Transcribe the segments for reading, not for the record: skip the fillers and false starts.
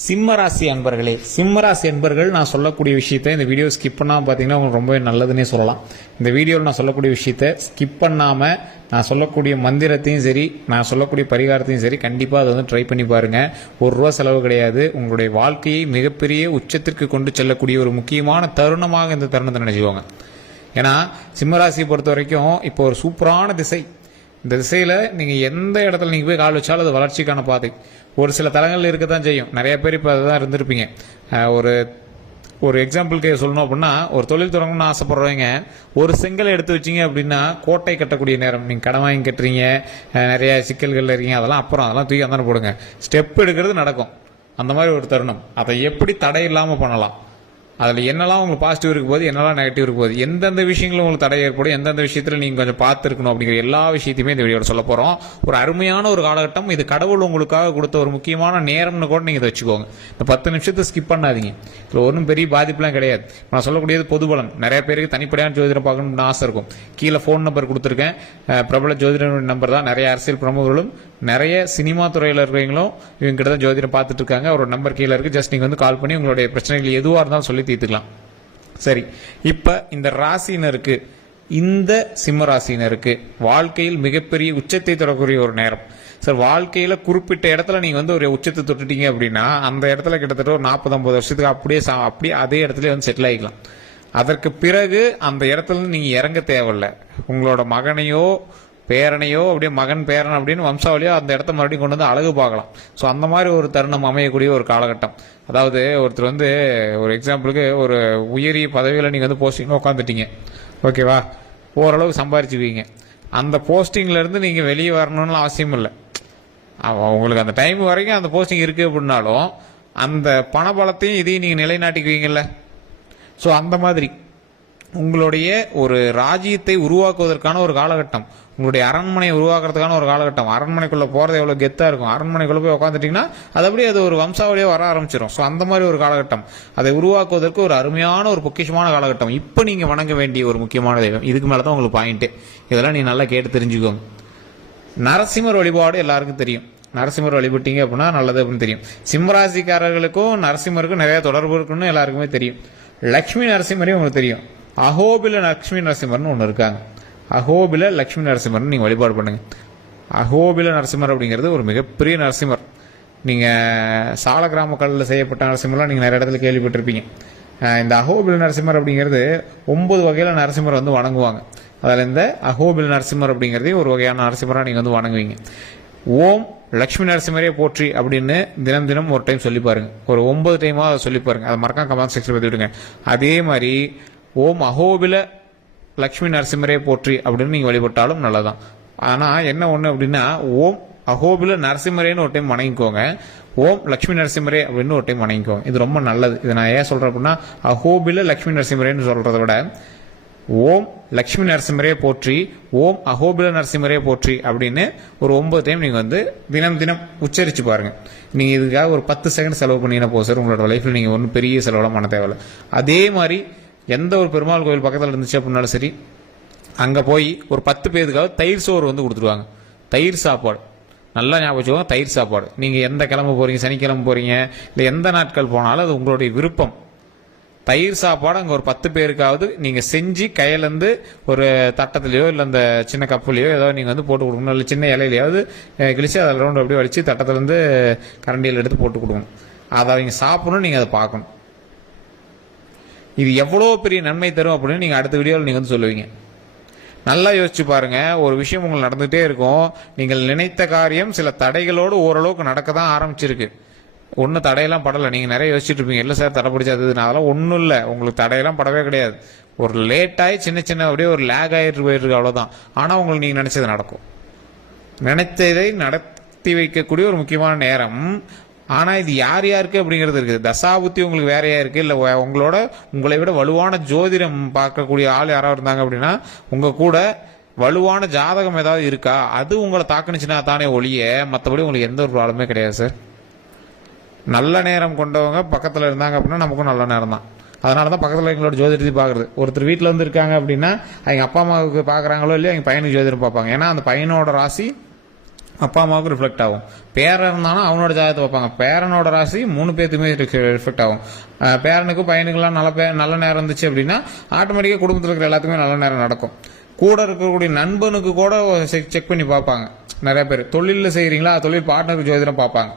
சிம்மராசி அன்பர்களே, சிம்மராசி அன்பர்கள், நான் சொல்லக்கூடிய விஷயத்த இந்த வீடியோ ஸ்கிப் பண்ணாமல் பார்த்தீங்கன்னா உங்களுக்கு ரொம்பவே நல்லதுன்னே சொல்லலாம். இந்த வீடியோவில் நான் சொல்லக்கூடிய விஷயத்த ஸ்கிப் பண்ணாமல் நான் சொல்லக்கூடிய மந்திரத்தையும் சரி, நான் சொல்லக்கூடிய பரிகாரத்தையும் சரி, கண்டிப்பாக அதை வந்து ட்ரை பண்ணி பாருங்கள். ₹1 செலவு கிடையாது. உங்களுடைய வாழ்க்கையை மிகப்பெரிய உச்சத்திற்கு கொண்டு செல்லக்கூடிய ஒரு முக்கியமான தருணமாக இந்த தருணத்தை நினைச்சுக்கோங்க. ஏன்னா சிம்மராசியை பொறுத்த வரைக்கும் இப்போ ஒரு சூப்பரான திசை. இந்த திசையில் நீங்கள் எந்த இடத்துல நீங்கள் போய் கால் வச்சாலும் அது வளர்ச்சிக்கான பாதை. ஒரு சில தலங்கள் இருக்க தான் செய்யும். நிறைய பேர் இப்போ அதுதான் இருந்திருப்பீங்க. ஒரு எக்ஸாம்பிளுக்கு சொல்லணும் அப்படின்னா, ஒரு தொழில் தொடங்கணும்னு ஆசைப்படுறவங்க ஒரு செங்கலை எடுத்து வச்சிங்க அப்படின்னா கோட்டை கட்டக்கூடிய நேரம். நீங்கள் கடன் வாங்கி கட்டுறீங்க, நிறைய சிக்கல்கள் இருக்கீங்க, அதெல்லாம் தூக்கி அந்தான போடுங்க. ஸ்டெப் எடுக்கிறது நடக்கும். அந்த மாதிரி ஒரு தருணம். அதை எப்படி தடை இல்லாமல் பண்ணலாம், அதில் என்னெல்லாம் உங்களுக்கு பாசிட்டிவ் இருக்க போது, என்னெல்லாம் நெகட்டிவ் இருக்க போது, எந்தெந்த விஷயங்களும் உங்களுக்கு தடை ஏற்படும், எந்தெந்த விஷயத்தில் நீங்கள் கொஞ்சம் பார்த்துருக்கணும் அப்படிங்கிற எல்லா விஷயத்தையுமே இந்த வீடியோவில் சொல்ல போகிறோம். ஒரு அருமையான ஒரு காலகட்டம் இது. கடவுள் உங்களுக்காக கொடுத்த ஒரு முக்கியமான நேரம்னு கூட நீங்கள் இதை வச்சுக்கோங்க. இந்த 10 நிமிஷத்தை ஸ்கிப் பண்ணாதீங்க. இதில் ஒன்றும் பெரிய பாதிப்புலாம் கிடையாது. நான் சொல்லக்கூடியது பொது பலன். நிறைய பேருக்கு தனிப்படையான ஜோதிடம் பார்க்கணும்னு ஆசை இருக்கும். கீழே ஃபோன் நம்பர் கொடுத்துருக்கேன். பிரபல ஜோதிட நம்பர் தான். நிறைய அரசியல் பிரமுகர்களும் நிறைய சினிமா துறையில் இருக்கிறவங்களும் இவங்க கிட்ட தான் ஜோதிடம் பார்த்துட்டு இருக்காங்க. ஒரு நம்பர் கீழே இருக்குது. ஜஸ்ட் நீங்கள் வந்து கால் பண்ணி உங்களுடைய பிரச்சனைகள் எதுவாக இருந்தாலும் சொல்லி தீர்த்துக்கலாம். சரி, இப்ப இந்த ராசினருக்கு, இந்த சிம்ம ராசினருக்கு வாழ்க்கையில் மிகப்பெரிய உச்சத்தை தொடரக்கூடிய ஒரு நேரம். சார், வாழ்க்கையில குறிப்பிட்ட இடத்துல நீங்க வந்து ஒரு உச்சத்தை தொட்டுட்டீங்க அப்படின்னா அந்த இடத்துல கிட்டத்தட்ட ஒரு 40-50 வருஷத்துக்கு அப்படியே அதே இடத்துல வந்து செட்டில் ஆகிக்கலாம். அதற்கு பிறகு அந்த இடத்துல நீங்க இறங்க தேவையில்லை. உங்களோட மகனையோ பேரனையோ அப்படியே மகன் பேரன் அப்படின்னு வம்சாவளியோ அந்த இடத்த மறுபடியும் கொண்டு வந்து அழகு பார்க்கலாம். ஸோ அந்த மாதிரி ஒரு தருணம் அமையக்கூடிய ஒரு காலகட்டம். அதாவது ஒருத்தர் வந்து ஒரு எக்ஸாம்பிளுக்கு ஒரு உயரிய பதவியில் நீங்கள் வந்து போஸ்டிங்கில் உட்காந்துட்டீங்க, ஓகேவா, ஓரளவுக்கு சம்பாரிச்சுக்குவீங்க. அந்த போஸ்டிங்லேருந்து நீங்கள் வெளியே வரணும்னு அவசியம் இல்லை. உங்களுக்கு அந்த டைம் வரைக்கும் அந்த போஸ்டிங் இருக்குது அப்படின்னாலும் அந்த பணபலத்தையும் இதையும் நீங்கள் நிலைநாட்டிக்குவீங்கல்ல. ஸோ அந்த மாதிரி உங்களுடைய ஒரு ராஜ்யத்தை உருவாக்குவதற்கான ஒரு காலகட்டம், உங்களுடைய அரண்மனையை உருவாக்குறதுக்கான ஒரு காலகட்டம். அரண்மனைக்குள்ளே போகிறது எவ்வளோ கெத்தாக இருக்கும். அரண்மனைக்குள்ளே போய் உட்காந்துட்டிங்கன்னா அது அப்படியே அது ஒரு வம்சாவளியாக வர ஆரம்பிச்சிடும். ஸோ அந்த மாதிரி ஒரு காலகட்டம், அதை உருவாக்குவதற்கு ஒரு அருமையான ஒரு பொக்கிஷமான காலகட்டம். இப்போ நீங்கள் வணங்க வேண்டிய ஒரு முக்கியமான தெய்வம், இதுக்கு மேலே தான் உங்களுக்கு பாயிண்ட்டு. இதெல்லாம் நீ நல்லா கேட்டு தெரிஞ்சுக்கோங்க. நரசிம்மர் வழிபாடு எல்லாருக்கும் தெரியும். நரசிம்மர் வழிபட்டீங்க அப்படின்னா நல்லது அப்படின்னு தெரியும். சிம்மராசிக்காரர்களுக்கும் நரசிம்மருக்கும் நிறைய தொடர்பு இருக்குன்னு எல்லாருக்குமே தெரியும். லக்ஷ்மி நரசிம்மரையும் உங்களுக்கு தெரியும். அஹோபில லக்ஷ்மி நரசிம்மர்னு ஒன்று இருக்காங்க. அஹோபில லக்ஷ்மி நரசிம்மர்னு நீங்கள் வழிபாடு பண்ணுங்க. அஹோபில நரசிம்மர் அப்படிங்கிறது ஒரு மிகப்பெரிய நரசிம்மர். நீங்கள் சால கிராம கல்லில் செய்யப்பட்ட நரசிம்மர்லாம் நீங்கள் நிறைய இடத்துல கேள்விப்பட்டிருப்பீங்க. இந்த அஹோபில நரசிம்மர் அப்படிங்கிறது 9 வகையில் நரசிம்மர் வந்து வணங்குவாங்க. அதில் இந்த அஹோபில நரசிம்மர் அப்படிங்கிறதே ஒரு வகையான நரசிம்மராக நீங்கள் வந்து வணங்குவீங்க. ஓம் லக்ஷ்மி நரசிம்மரே போற்றி அப்படின்னு தினம் தினம் ஒரு டைம் சொல்லி பாருங்க. ஒரு 9 டைமாக அதை சொல்லி பாருங்க. அதை மறக்காம கமெண்ட் செக்ஷன் பற்றி விடுங்க. அதே மாதிரி ஓம் அஹோபில லக்ஷ்மி நரசிம்மரே போற்றி அப்படின்னு நீங்கள் வழிபட்டாலும் நல்லதான். ஆனால் என்ன ஒன்று அப்படின்னா, ஓம் அஹோபில நரசிம்மரேன்னு ஒரு டைம் வணங்கிக்கோங்க. ஓம் லக்ஷ்மி நரசிம்மரே அப்படின்னு ஒரு டைம் வணங்கிக்கோங்க. இது ரொம்ப நல்லது. இது நான் ஏன் சொல்கிறேன் அப்படின்னா, அஹோபில லக்ஷ்மி நரசிம்மரேன்னு சொல்கிறத விட ஓம் லக்ஷ்மி நரசிம்மரே போற்றி, ஓம் அஹோபில நரசிம்மரே போற்றி அப்படின்னு ஒரு 9 டைம் நீங்கள் வந்து தினம் தினம் உச்சரித்து பாருங்கள். நீங்கள் இதுக்காக ஒரு 10 செகண்ட் செலவு பண்ணிங்கன்னா போதும் சார். உங்களோட லைஃப்பில் நீங்கள் ஒன்றும் பெரிய செலவெல்லாம் பண்ண தேவையில்லை. அதே மாதிரி எந்த ஒரு பெருமாள் கோவில் பக்கத்தில் இருந்துச்சு அப்படின்னாலும் சரி, அங்கே போய் ஒரு 10 பேருக்காக தயிர் சோறு வந்து கொடுத்துருவாங்க. தயிர் சாப்பாடு நல்லா ஞாபகம் வச்சுக்கோங்க. தயிர் சாப்பாடு நீங்கள் எந்த கிழமை போகிறீங்க, சனிக்கிழமை போகிறீங்க, இல்லை எந்த நாட்கள் போனாலும் அது உங்களுடைய விருப்பம். தயிர் சாப்பாடு அங்கே ஒரு 10 பேருக்காவது நீங்கள் செஞ்சு கையிலேருந்து ஒரு தட்டத்துலையோ இல்லை அந்த சின்ன கப்புலையோ ஏதோ நீங்கள் வந்து போட்டு கொடுக்கணும். இல்லை சின்ன இலையிலையாவது கிழிச்சு அதில் ரவுண்டு அப்படியே வலிச்சு தட்டத்துலேருந்து கரண்டியில் எடுத்து போட்டு கொடுக்கணும். அதை அவங்க சாப்பிடணும். நீங்கள் அதை பார்க்கணும். இது எவ்வளோ பெரிய நன்மை தரும் அப்படின்னு நீங்கள் அடுத்த வீடியோவில் நீங்கள் வந்து சொல்லுவீங்க. நல்லா யோசிச்சு பாருங்க. ஒரு விஷயம் உங்களுக்கு நடந்துகிட்டே இருக்கும். நீங்கள் நினைத்த காரியம் சில தடைகளோடு ஓரளவுக்கு நடக்க தான் ஆரம்பிச்சிருக்கு. ஒன்றும் தடையெல்லாம் படலை. நீங்கள் நிறைய யோசிச்சுட்டு இருப்பீங்க, இல்லை சார் தடை பிடிச்சது. அதெல்லாம் ஒன்றும் இல்லை. உங்களுக்கு தடையெல்லாம் படவே கிடையாது. ஒரு லேட்டாகி சின்ன அப்படியே ஒரு லேக் ஆகிட்டு போயிருக்கு, அவ்வளோதான். ஆனால் உங்களுக்கு நீங்கள் நினைச்சது நடக்கும். நினைத்ததை நடத்தி வைக்கக்கூடிய ஒரு முக்கியமான நேரம். ஆனால் இது யார் யாருக்கு அப்படிங்கிறது இருக்குது. தசாபுத்தி உங்களுக்கு வேறையா இருக்குது. இல்லை உங்களை விட வலுவான ஜோதிடம் பார்க்கக்கூடிய ஆள் யாராவது இருந்தாங்க அப்படின்னா, உங்கள் கூட வலுவான ஜாதகம் ஏதாவது இருக்கா, அது உங்களை தாக்குனுச்சுன்னா தானே ஒழிய மற்றபடி உங்களுக்கு எந்த ஒரு ப்ராப்ளமே கிடையாது சார். நல்ல நேரம் கொண்டவங்க பக்கத்தில் இருந்தாங்க அப்படின்னா நமக்கும் நல்ல நேரம் தான். அதனால தான் பக்கத்தில் எங்களோட ஜோதிடத்தை பார்க்குறது. ஒருத்தர் வீட்டில் வந்து இருக்காங்க அப்படின்னா அவங்க அப்பா அம்மாவுக்கு பார்க்குறாங்களோ இல்லையா, எங்கள் பையனுக்கு ஜோதிடம் பார்ப்பாங்க. ஏன்னா அந்த பையனோட ராசி அப்பா அம்மாவுக்கு ரிஃப்ளெக்ட் ஆகும். பேரன் இருந்தாலும் அவனோட ஜாதகத்தை பார்ப்பாங்க. பேரனோட ராசி 3 பேர்த்துக்குமே ரிஃப்ளெக்ட் ஆகும். பேரனுக்கு பையனுக்குலாம் நல்ல நேரம் இருந்துச்சு அப்படின்னா ஆட்டோமேட்டிக்காக குடும்பத்தில் இருக்கிற எல்லாத்துக்குமே நல்ல நேரம் நடக்கும். கூட இருக்கக்கூடிய நண்பனுக்கு கூட செக் பண்ணி பார்ப்பாங்க நிறைய பேர். தொழிலில் செய்கிறீங்களா, தொழில் பார்ட்னருக்கு ஜோதிடம் பார்ப்பாங்க.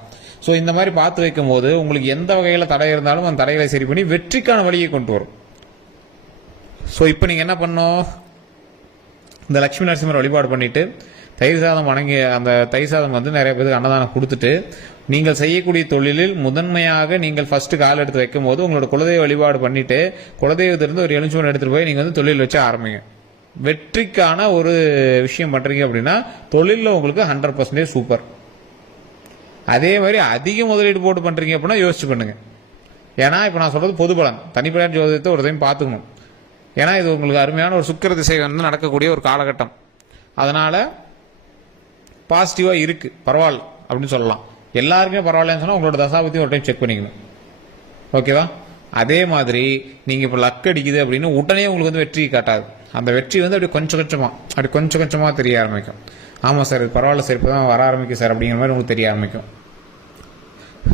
ஸோ இந்த மாதிரி பார்த்து வைக்கும் போது உங்களுக்கு எந்த வகையில் தடை இருந்தாலும் அந்த தடைகளை சரி பண்ணி வெற்றிக்கான வழியை கொண்டு வரும். ஸோ இப்போ நீங்கள் என்ன பண்ணோம், இந்த லட்சுமி நரசிம்மர் வழிபாடு பண்ணிட்டு தயிர் சாதம் வணங்கி அந்த தயிர் சாதம் வந்து நிறைய பேருக்கு அன்னதானம் கொடுத்துட்டு நீங்கள் செய்யக்கூடிய தொழிலில் முதன்மையாக நீங்கள் ஃபர்ஸ்ட் கால் எடுத்து வைக்கும் போது உங்களோட குலதெய்வ வழிபாடு பண்ணிட்டு குலதெய்வத்திலிருந்து ஒரு எலுமிச்சம்பழம் எடுத்துட்டு போய் நீங்கள் வந்து தொழில் வச்சு ஆரம்பிங்க. வெற்றிக்கான ஒரு விஷயம் பண்றீங்க அப்படின்னா தொழிலில் உங்களுக்கு 100% சூப்பர். அதே மாதிரி அதிக முதலீடு போட்டு பண்றீங்க அப்படின்னா யோசிச்சு பண்ணுங்க. ஏன்னா இப்போ நான் சொல்றது பொது பலன், தனிப்பட்ட ஜோதிடத்தை ஒரு டைம் பார்த்துக்கணும். ஏன்னா இது உங்களுக்கு அருமையான ஒரு சுக்கிர திசை வந்து நடக்கக்கூடிய ஒரு காலகட்டம். அதனால பாசிட்டிவா இருக்கு, பரவாயில்ல அப்படின்னு சொல்லலாம். எல்லாருக்குமே பரவாயில்லன்னு சொன்னா உங்களோட தசாபத்தியும் ஒரு டைம் செக் பண்ணிக்கணும். ஓகேவா? அதே மாதிரி நீங்க இப்போ லக் அடிக்குது அப்படின்னு உடனே உங்களுக்கு வந்து வெற்றி காட்டாது. அந்த வெற்றி வந்து அப்படி கொஞ்சம் கொஞ்சமா தெரிய ஆரம்பிக்கும். ஆமா சார் இது பரவாயில்ல சார், இப்போதான் வர ஆரம்பிக்கும் சார் அப்படிங்கிற மாதிரி உங்களுக்கு தெரிய ஆரம்பிக்கும்.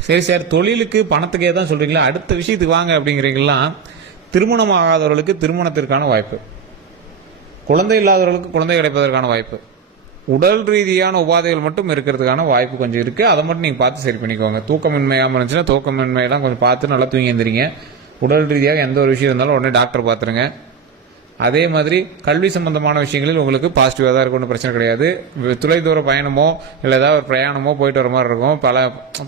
சரி சார், தொழிலுக்கு பணத்துக்கே தான் சொல்றீங்களா, அடுத்த விஷயத்துக்கு வாங்க அப்படிங்கிறீங்களா. திருமணம் ஆகாதவர்களுக்கு திருமணத்திற்கான வாய்ப்பு, குழந்தை இல்லாதவர்களுக்கு குழந்தை கிடைப்பதற்கான வாய்ப்பு, உடல் ரீதியான உபாதைகள் மட்டும் இருக்கிறதுக்கான வாய்ப்பு கொஞ்சம் இருக்கு. அதை மட்டும் நீங்க பார்த்து சரி பண்ணிக்கோங்க. தூக்கமின்மையாம இருந்துச்சுன்னா தூக்கமின்மையெல்லாம் கொஞ்சம் பார்த்து நல்லா தூங்கி எந்திரிங்க. உடல் ரீதியாக எந்த ஒரு விஷயம் இருந்தாலும் உடனே டாக்டர் பார்த்துருங்க. அதே மாதிரி கல்வி சம்பந்தமான விஷயங்களில் உங்களுக்கு பாசிட்டிவாக தான் இருக்கும், ஒன்றும் பிரச்சனை கிடையாது. தொலைதூர பயணமோ இல்லை ஏதாவது ஒரு பிரயாணமோ போயிட்டு வர மாதிரி இருக்கும்.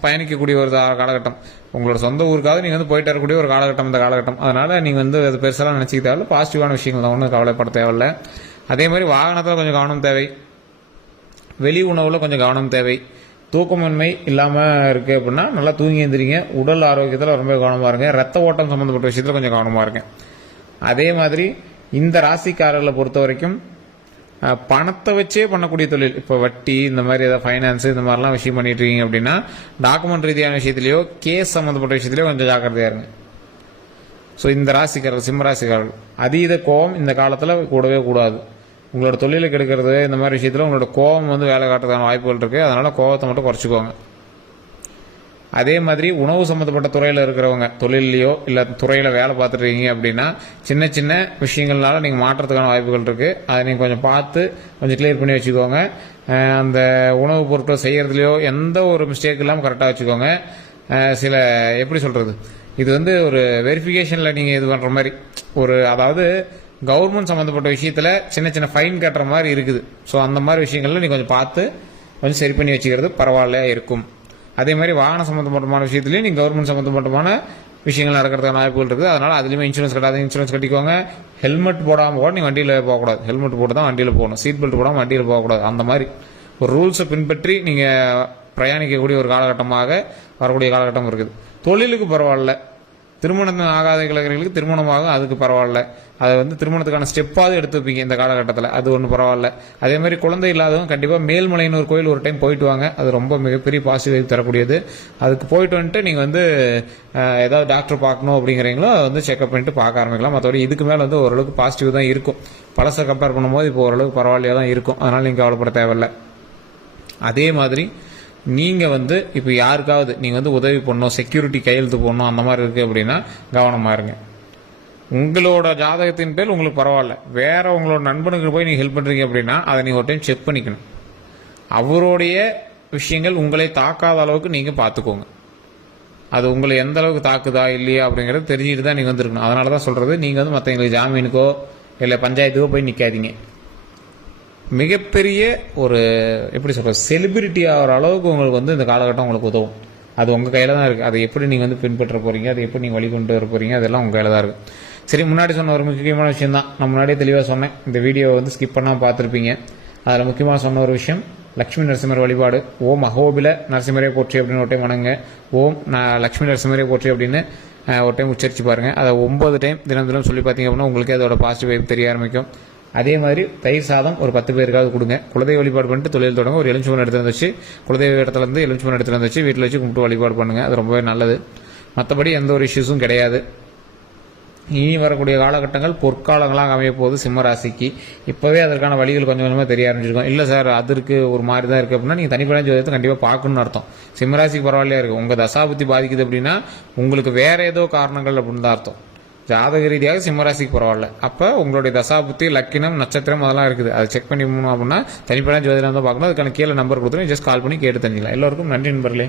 பயணிக்கக்கூடிய ஒரு காலகட்டம், உங்களோட சொந்த ஊருக்காவது நீங்கள் வந்து போயிட்டு வரக்கூடிய ஒரு காலகட்டம் இந்த காலகட்டம். அதனால நீங்கள் வந்து அது பெருசெல்லாம் நினச்சிக்க தேவையில்ல, பாசிட்டிவான விஷயங்கள் தான், ஒன்றும் கவலைப்பட தேவையில்லை. அதே மாதிரி வாகனத்தில் கொஞ்சம் கவனம் தேவை, வெளி உணவில் கொஞ்சம் கவனம் தேவை. தூக்கமின்மை இல்லாமல் இருக்குது அப்படின்னா நல்லா தூங்கி எழுந்திரிங்க. உடல் ஆரோக்கியத்தில் ரொம்ப கவனமாக இருங்க. ரத்த ஓட்டம் சம்மந்தப்பட்ட விஷயத்தில் கொஞ்சம் கவனமாக இருங்க. அதே மாதிரி இந்த ராசிக்காரர்களை பொறுத்த வரைக்கும் பணத்தை வச்சே பண்ணக்கூடிய தொழில், இப்போ வட்டி இந்த மாதிரி ஏதாவது ஃபைனான்ஸ் இந்த மாதிரிலாம் விஷயம் பண்ணிட்டு இருக்கீங்க அப்படின்னா டாக்குமெண்ட் ரீதியான விஷயத்திலேயோ கேஸ் சம்மந்தப்பட்ட விஷயத்திலேயோ கொஞ்சம் ஜாக்கிரதையா இருங்க. ஸோ இந்த ராசிக்காரர்கள், சிம்ம ராசிக்காரர்கள், அதீத கோபம் இந்த காலத்தில் கூடவே கூடாது. உங்களோட தொழிலை கெடுக்கிறது இந்த மாதிரி விஷயத்தில் உங்களோட கோபம் வந்து வேலை காட்டுறதுக்கான வாய்ப்புகள் இருக்கு. அதனால கோபத்தை மட்டும் குறைச்சிக்கோங்க. அதே மாதிரி உணவு சம்மந்தப்பட்ட துறையில் இருக்கிறவங்க, தொழிலையோ இல்லை துறையில் வேலை பார்த்துருக்கீங்க அப்படின்னா சின்ன சின்ன விஷயங்கள்னால நீங்கள் மாற்றத்துக்கான வாய்ப்புகள் இருக்குது. அதை நீங்கள் கொஞ்சம் பார்த்து கொஞ்சம் கிளியர் பண்ணி வச்சுக்கோங்க. அந்த உணவுப் பொருட்கள் செய்கிறதுலையோ எந்த ஒரு மிஸ்டேக் இல்லாமல் கரெக்டாக வச்சுக்கோங்க. சில எப்படி சொல்கிறது, இது வந்து ஒரு வெரிஃபிகேஷனில் நீங்கள் இது பண்ணுற மாதிரி ஒரு, அதாவது கவர்மெண்ட் சம்மந்தப்பட்ட விஷயத்தில் சின்ன சின்ன ஃபைன் கட்டுற மாதிரி இருக்குது. ஸோ அந்த மாதிரி விஷயங்கள்ல நீங்கள் கொஞ்சம் பார்த்து கொஞ்சம் சரி பண்ணி வச்சுக்கிறது பரவாயில்லையா இருக்கும். அதே மாதிரி வாகன சம்பந்தப்பட்டமான விஷயத்துலையும் நீங்கள் கவர்மெண்ட் சம்பந்தப்பட்டமான விஷயங்கள் நடக்கிறதுக்கான வாய்ப்புகள் இருக்குது. அதனால அதுலேயுமே இன்சூரன்ஸ் கட்டாத இன்சூரன்ஸ் கட்டிக்கோங்க. ஹெல்மெட் போடாமல் கூட நீங்கள் வண்டியில் போகக்கூடாது, ஹெல்மெட் போட்டு தான் வண்டியில் போகணும். சீட் பெல்ட் போடாமல் வண்டியில் போகக்கூடாது. அந்த மாதிரி ஒரு ரூல்ஸை பின்பற்றி நீங்கள் பிரயாணிக்கக்கூடிய ஒரு காலகட்டமாக வரக்கூடிய காலகட்டம் இருக்குது. தொழிலுக்கு பரவாயில்ல, திருமணம் ஆகாத இளைஞர்களுக்கு திருமணமாகும், அதுக்கு பரவாயில்ல. அதை வந்து திருமணத்துக்கான ஸ்டெப்பாவது எடுத்து வைப்பீங்க இந்த காலகட்டத்தில், அது ஒன்றும் பரவாயில்ல. அதே மாதிரி குழந்தை இல்லாதவங்க கண்டிப்பாக மேல்மலைன்னு ஒரு கோயில் ஒரு டைம் போயிட்டு வாங்க. அது ரொம்ப மிகப்பெரிய பாசிட்டிவ் தரக்கூடியது. அதுக்கு போயிட்டு வந்துட்டு நீங்கள் வந்து ஏதாவது டாக்டர் பார்க்கணும் அப்படிங்கிறீங்களோ அதை வந்து செக்அப் பண்ணிட்டு பார்க்க ஆரம்பிக்கலாம். மற்றபடி இதுக்கு மேலே வந்து ஓரளவுக்கு பாசிட்டிவ் தான் இருக்கும். பழசை கம்பேர் பண்ணும்போது இப்போ ஓரளவுக்கு பரவாயில்லையா தான் இருக்கும். அதனால் நீங்கள் கவலைப்பட தேவையில்லை. அதே மாதிரி நீங்கள் வந்து இப்போ யாருக்காவது நீங்கள் வந்து உதவி பண்ணணும், செக்யூரிட்டி கையெழுத்து போடணும், அந்த மாதிரி இருக்குது அப்படின்னா கவனமாக இருங்க. உங்களோட ஜாதகத்தின் பேர் உங்களுக்கு பரவாயில்ல, வேற உங்களோட நண்பனுக்கு போய் நீங்கள் ஹெல்ப் பண்ணுறீங்க அப்படின்னா அதை நீங்கள் ஒரு டைம் செக் பண்ணிக்கணும். அவருடைய விஷயங்கள் உங்களை தாக்காத அளவுக்கு நீங்கள் பார்த்துக்கோங்க. அது உங்களை எந்த அளவுக்கு தாக்குதா இல்லையா அப்படிங்கிறது தெரிஞ்சுட்டு தான் நீங்கள் வந்துருக்கணும். அதனால தான் சொல்கிறது, நீங்கள் வந்து மற்றவங்களுக்கு ஜாமீனுக்கோ இல்லை பஞ்சாயத்துக்கோ போய் நிற்காதீங்க. மிகப்பெரிய ஒரு எப்படி சொல்கிறது, செலிபிரிட்டி ஆகிற அளவுக்கு உங்களுக்கு வந்து இந்த காலகட்டம் உங்களுக்கு உதவும். அது உங்கள் கையில் தான் இருக்குது. அதை எப்படி நீங்கள் வந்து பின்பற்ற போகிறீங்க, அதை எப்படி நீங்கள் வழிகொண்டு வர போகிறீங்க, அதெல்லாம் உங்கள் கையில் தான் இருக்குது. சரி, முன்னாடி சொன்ன ஒரு முக்கியமான விஷயம் தான், நான் முன்னாடியே தெளிவாக சொன்னேன். இந்த வீடியோவை வந்து ஸ்கிப் பண்ணாமல் பார்த்துருப்பீங்க. அதில் முக்கியமாக சொன்ன ஒரு விஷயம், லட்சுமி நரசிம்மர் வழிபாடு. ஓம் அகோபில நரசிம்மரே போற்றி அப்படின்னு ஒரு டைம் வணங்க. ஓம் லட்சுமி நரசிம்மரே போற்றி அப்படின்னு ஒரு டைம் உச்சரிச்சு பாருங்கள். அதை 9 டைம் தினம் தினம் சொல்லி பார்த்தீங்க அப்படின்னா உங்களுக்கு அதோட பாசிட்டிவ் வைப் தெரிய ஆரம்பிக்கும். அதே மாதிரி தயிர் சாதம் ஒரு 10 பேருக்காவது கொடுங்க. குலதெய்வ வழிபாடு பண்ணிட்டு தொழில் தொடங்க. ஒரு எலுமிச்சம்பழம் எடுத்து வச்சு குலதெய்வ இடத்துல இருந்து எலுமிச்சம்பழம் எடுத்து வச்சு வீட்டில் வச்சு கும்பிட்டு வழிபாடு பண்ணுங்க. அது ரொம்பவே நல்லது. மற்றபடி எந்த ஒரு இஷ்யூஸும் கிடையாது. இனி வரக்கூடிய காலகட்டங்கள் பொற்காலங்களாக அமைய போகுது சிம்ம ராசிக்கு. இப்போவே அதற்கான வழிகள் கொஞ்சம் கொஞ்சமாக தெரிய ஆரம்பிச்சிருக்கும். இல்லை சார் அதற்கு ஒரு மாதிரி தான் இருக்குது அப்படின்னா நீங்கள் தனிப்பட்ட ஜோதிடத்தை கண்டிப்பாக பார்க்கணும்னு அர்த்தம். சிம்மராசிக்கு பரவாயில்லையா இருக்குது. உங்கள் தசாபுத்தி பாதிக்குது அப்படின்னா உங்களுக்கு வேற ஏதோ காரணங்கள் அப்படின்னு தான் அர்த்தம். ஜாதக ரீதியாக சிம்மராசிக்கு பரவாயில்ல. அப்போ உங்களுடைய தசாபுத்தி, லக்கினம், நட்சத்திரம் அதெல்லாம் இருக்குது. அதை செக் பண்ணி போகணும் அப்படின்னா தனிப்பட்ட ஜோதிடம் தான் பார்க்கணும். அதுக்கான கீழே நம்பர் கொடுத்துருங்க. ஜஸ்ட் கால் பண்ணி கேட்டு தெரிஞ்சுக்கலாம். எல்லோருக்கும் நன்றி நண்பர்களே.